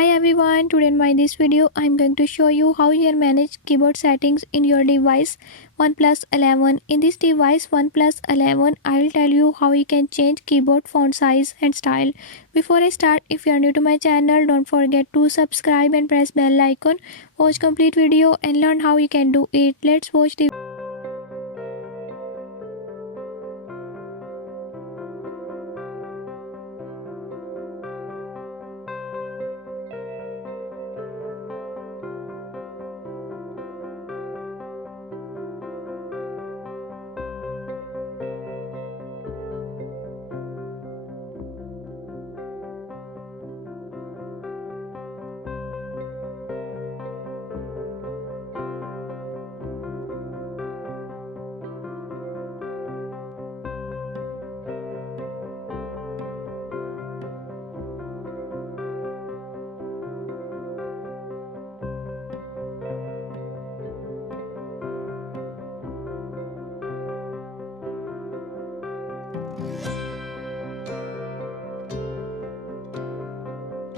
Hi everyone, today in my this video I am going to show you how you can manage keyboard settings in your device OnePlus 11. In this device OnePlus 11, I will tell you how you can change keyboard font size and style. Before I start, if you are new to my channel, don't forget to subscribe and press bell icon. Watch complete video and learn how you can do it. Let's watch the